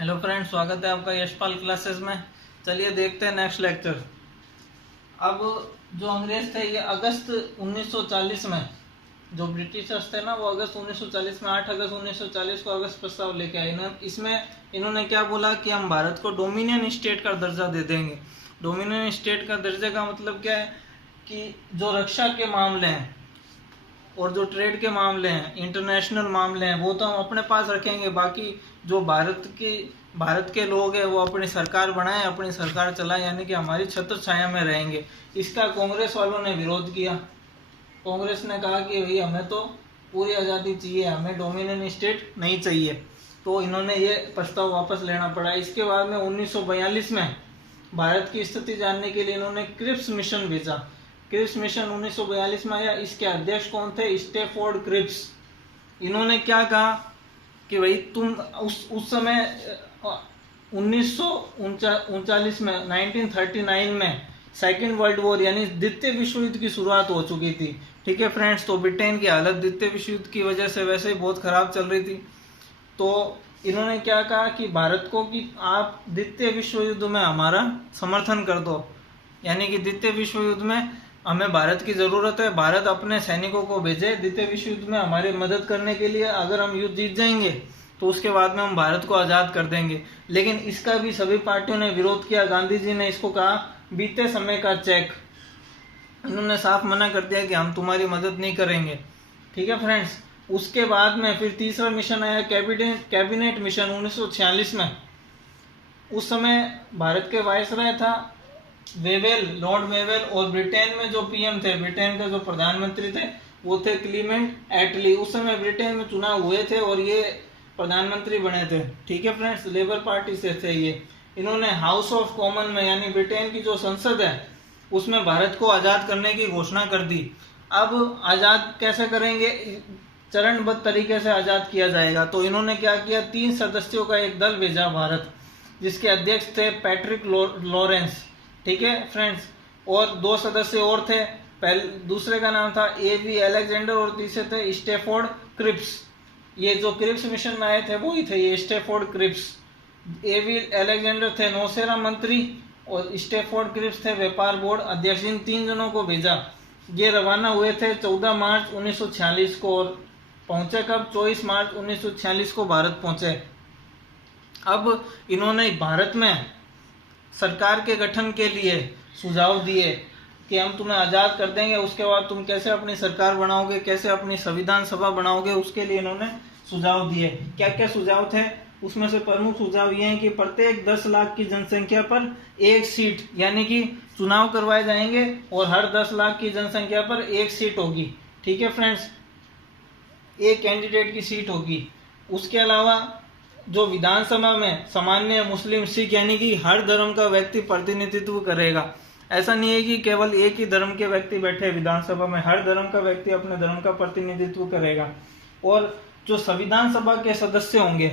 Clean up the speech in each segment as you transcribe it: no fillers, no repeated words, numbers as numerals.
Hello friends, स्वागत है आपका यशपाल क्लासेस में। चलिए देखते हैं नेक्स्ट लेक्चर। अब जो अंग्रेज थे ये अगस्त 1940 में, जो ब्रिटिशर्स थे ना, वो अगस्त 1940 में 8 अगस्त 1940 को अगस्त प्रस्ताव लेके आए। इसमें इन्होंने क्या बोला कि हम भारत को डोमिनियन स्टेट का दर्जा दे देंगे। डोमिनियन स्टेट का दर्जे का मतलब क्या है कि जो रक्षा के मामले हैं और जो ट्रेड के मामले हैं, इंटरनेशनल मामले हैं, वो तो हम अपने पास रखेंगे। बाकी जो भारत के लोग हैं वो अपनी सरकार बनाएं, अपनी सरकार चलाएं, यानी कि हमारी छत्र छाया में रहेंगे। इसका कांग्रेस वालों ने विरोध किया। कांग्रेस ने कहा कि भाई हमें तो पूरी आज़ादी चाहिए, हमें डोमिनियन स्टेट नहीं चाहिए। तो इन्होंने ये प्रस्ताव वापस लेना पड़ा। इसके बाद में 1942 में भारत की स्थिति जानने के लिए इन्होंने क्रिप्स मिशन भेजा। क्रिप्स मिशन 1942 में आया। इसके अध्यक्ष कौन थे? Stafford Cripps. इन्होंने क्या कहा कि भाई तुम उस समय 1939 में 1939 में सेकेंड वर्ल्ड वॉर यानी द्वितीय विश्व युद्ध की शुरुआत हो चुकी थी। ठीक है फ्रेंड्स, तो ब्रिटेन की हालत द्वितीय विश्व युद्ध की वजह से वैसे ही बहुत खराब चल रही थी। तो इन्होंने क्या कहा कि भारत को कि आप द्वितीय विश्व युद्ध में हमारा समर्थन कर दो, यानी कि द्वितीय विश्व युद्ध में हमें भारत की जरूरत है, भारत अपने सैनिकों को भेजे द्वितीय विश्व युद्ध में हमारी मदद करने के लिए। अगर हम युद्ध जीत जाएंगे तो उसके बाद में हम भारत को आज़ाद कर देंगे। लेकिन इसका भी सभी पार्टियों ने विरोध किया। गांधी जी ने इसको कहा बीते समय का चेक। इन्होंने साफ मना कर दिया कि हम तुम्हारी मदद नहीं करेंगे। ठीक है फ्रेंड्स, उसके बाद में फिर तीसरा मिशन आया, कैबिनेट मिशन 1946 में। उस समय भारत के वायसराय था वेवेल, लॉर्ड वेवेल, और ब्रिटेन में जो पीएम थे, ब्रिटेन के जो प्रधानमंत्री थे वो थे क्लीमेंट एटली। उस समय ब्रिटेन में चुनाव हुए थे और ये प्रधानमंत्री बने थे। ठीक है फ्रेंड्स, लेबर पार्टी से थे ये। इन्होंने हाउस ऑफ कॉमन में यानी ब्रिटेन की जो संसद है उसमें भारत को आज़ाद करने की घोषणा कर दी। अब आज़ाद कैसे करेंगे? चरणबद्ध तरीके से आज़ाद किया जाएगा। तो इन्होंने क्या किया, 3 सदस्यों का एक दल भेजा भारत, जिसके अध्यक्ष थे पैट्रिक लॉरेंस। ठीक है फ्रेंड्स, और 2 सदस्य और थे। दूसरे का नाम था A.V. अलेक्जेंडर और तीसरे थे स्टैफोर्ड क्रिप्स। ये जो क्रिप्स मिशन में आए थे वो ही थे, ये स्टैफोर्ड क्रिप्स। A.V. अलेक्जेंडर थे नौसेना मंत्री और स्टैफोर्ड क्रिप्स थे व्यापार बोर्ड अध्यक्ष। इन 3 जनों को भेजा। ये रवाना हुए थे 14 मार्च 1946 को और पहुंचे कब? 24 मार्च 1946 को भारत पहुंचे। अब इन्होंने भारत में सरकार के गठन के लिए सुझाव दिए कि हम तुम्हें आज़ाद कर देंगे, उसके बाद तुम कैसे अपनी सरकार बनाओगे, कैसे अपनी संविधान सभा बनाओगे, उसके लिए इन्होंने सुझाव दिए। क्या क्या सुझाव थे? उसमें से प्रमुख सुझाव ये हैं कि प्रत्येक 10 लाख की जनसंख्या पर 1 सीट, यानी कि चुनाव करवाए जाएंगे और हर 10 लाख की जनसंख्या पर 1 सीट होगी। ठीक है फ्रेंड्स, एक कैंडिडेट की सीट होगी। उसके अलावा जो विधानसभा में सामान्य, मुस्लिम, सिख, यानी कि हर धर्म का व्यक्ति प्रतिनिधित्व करेगा। ऐसा नहीं है कि केवल एक ही धर्म के व्यक्ति बैठे विधानसभा में, हर धर्म का व्यक्ति अपने धर्म का प्रतिनिधित्व करेगा। और जो संविधान सभा के सदस्य होंगे,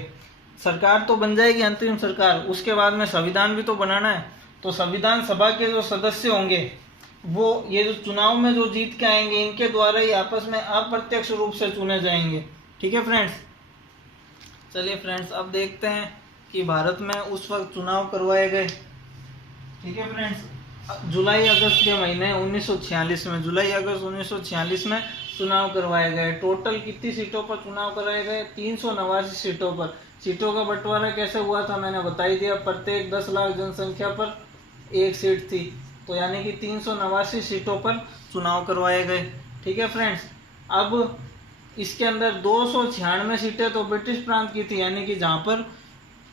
सरकार तो बन जाएगी अंतरिम सरकार, उसके बाद में संविधान भी तो बनाना है। तो संविधान सभा के जो सदस्य होंगे वो ये जो चुनाव में जो जीत के आएंगे इनके द्वारा ही आपस में अप्रत्यक्ष रूप से चुने जाएंगे। ठीक है फ्रेंड्स, चलिए फ्रेंड्स अब देखते हैं कि भारत में उस वक्त चुनाव करवाए गए। ठीक है फ्रेंड्स, जुलाई अगस्त के महीने 1946 में, जुलाई अगस्त 1946 में चुनाव करवाए गए। टोटल कितनी सीटों पर चुनाव कराए गए? 389 सीटों पर। सीटों का बंटवारा कैसे हुआ था मैंने बता ही दिया। प्रत्येक 10 लाख जनसंख्या पर 1 सीट थी, तो यानी कि 389 सीटों पर चुनाव करवाए गए। ठीक है फ्रेंड्स, अब इसके अंदर 296 सीटें तो ब्रिटिश प्रांत की थी, यानी कि जहाँ पर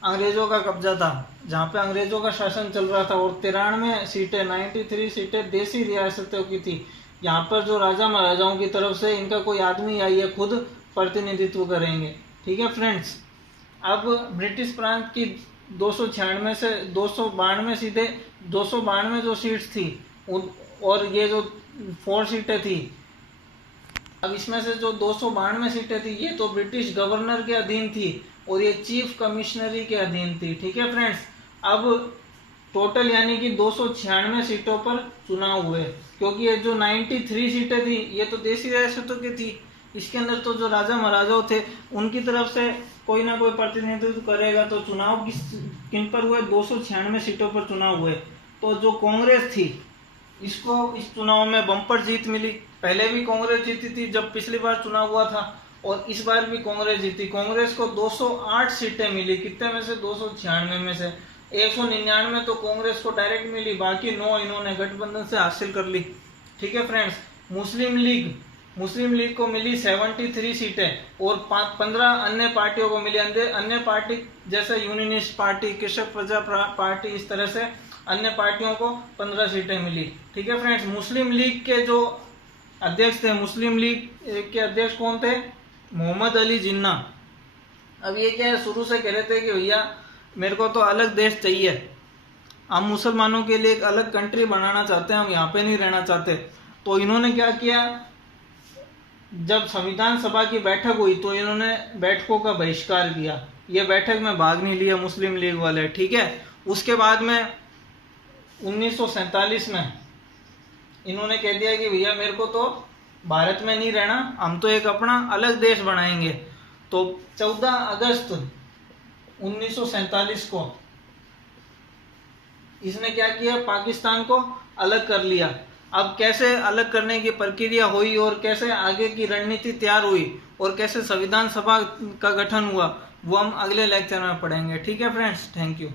अंग्रेजों का कब्जा था, जहाँ पे अंग्रेजों का शासन चल रहा था। और 93 सीटें, 93 सीटें देसी रियासतों की थी। यहाँ पर जो राजा महाराजाओं की तरफ से इनका कोई आदमी या ये खुद प्रतिनिधित्व करेंगे। ठीक है फ्रेंड्स, अब ब्रिटिश प्रांत की 296 से 292 सीटें, 292 जो सीट्स थी और ये जो 4 सीटें थी, अब इसमें से जो 292 सीटें थी ये तो ब्रिटिश गवर्नर के अधीन थी और ये चीफ कमिश्नरी के अधीन थी। ठीक है फ्रेंड्स, अब टोटल यानी कि 296 सीटों पर चुनाव हुए, क्योंकि ये जो 93 सीटें थी ये तो देसी रियासतों की थी, इसके अंदर तो जो राजा महाराजाओं थे उनकी तरफ से कोई ना कोई प्रतिनिधित्व करेगा। तो चुनाव किन पर हुए, 296 सीटों पर चुनाव हुए। तो जो कांग्रेस थी इसको इस चुनाव में बम्पर जीत मिली। पहले भी कांग्रेस जीती थी जब पिछली बार चुनाव हुआ था, और इस बार भी कांग्रेस जीती। कांग्रेस को 208 सीटें मिली, कितने में से, 296 में से 199 तो कांग्रेस को डायरेक्ट मिली, बाकी 9 इन्होंने गठबंधन से हासिल कर ली। ठीक है फ्रेंड्स। मुस्लिम लीग को मिली 73 सीटें और 15 अन्य पार्टियों को मिली। अन्य पार्टी जैसे यूनियनिस्ट पार्टी, कृषक प्रजा पार्टी, इस तरह से अन्य पार्टियों को 15 सीटें मिली। ठीक है फ्रेंड्स। मुस्लिम लीग के जो अध्यक्ष थे, मुस्लिम लीग के अध्यक्ष कौन थे, मोहम्मद अली जिन्ना। अब ये क्या है, शुरू से कह रहे थे कि भैया मेरे को तो अलग देश चाहिए, हम मुसलमानों के लिए एक अलग कंट्री बनाना चाहते हैं, हम यहाँ पे नहीं रहना चाहते। तो इन्होंने क्या किया, जब संविधान सभा की बैठक हुई तो इन्होंने बैठकों का बहिष्कार किया, ये बैठक में भाग नहीं लिया मुस्लिम लीग वाले। ठीक है। उसके बाद में 1947 में इन्होंने कह दिया कि भैया मेरे को तो भारत में नहीं रहना, हम तो एक अपना अलग देश बनाएंगे। तो 14 अगस्त 1947 को इसने क्या किया, पाकिस्तान को अलग कर लिया। अब कैसे अलग करने की प्रक्रिया हुई और कैसे आगे की रणनीति तैयार हुई और कैसे संविधान सभा का गठन हुआ, वो हम अगले लेक्चर में पढ़ेंगे। ठीक है फ्रेंड्स, थैंक यू।